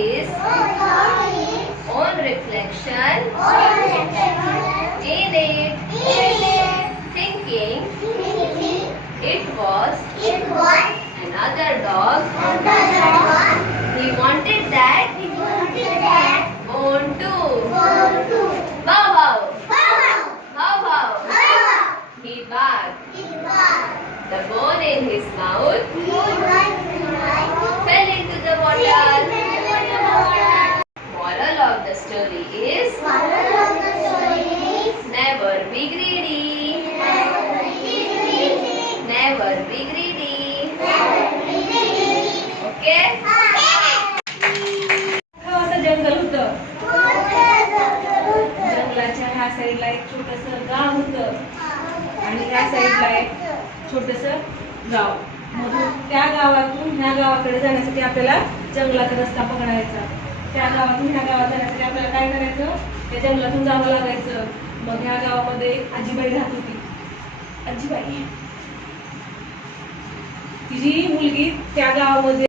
his own reflection in it, thinking it was another dog. He wanted that bone too. Bow wow, how wow. He barked. The bone in his mouth fell into the water. Moral of the story is never be greedy. Never be greedy. Okay? असं जंगल होतं. जंगलाच्या ह्या साईडला एक छोटंसं गाव होतं आणि ह्या साईडला एक छोटंसं गाव. मधून त्या गावातून ह्या गावाकडे जाण्यासाठी आपल्याला जंगलाचा रस्ता पकडायचा. त्या गावातून ह्या गावात जाण्यासाठी आपल्याला काय करायचं, त्या जंगलातून जावं लागायचं. मग ह्या गावामध्ये आजीबाई राहत होती. आजीबाई तिची मुलगी त्या गावामध्ये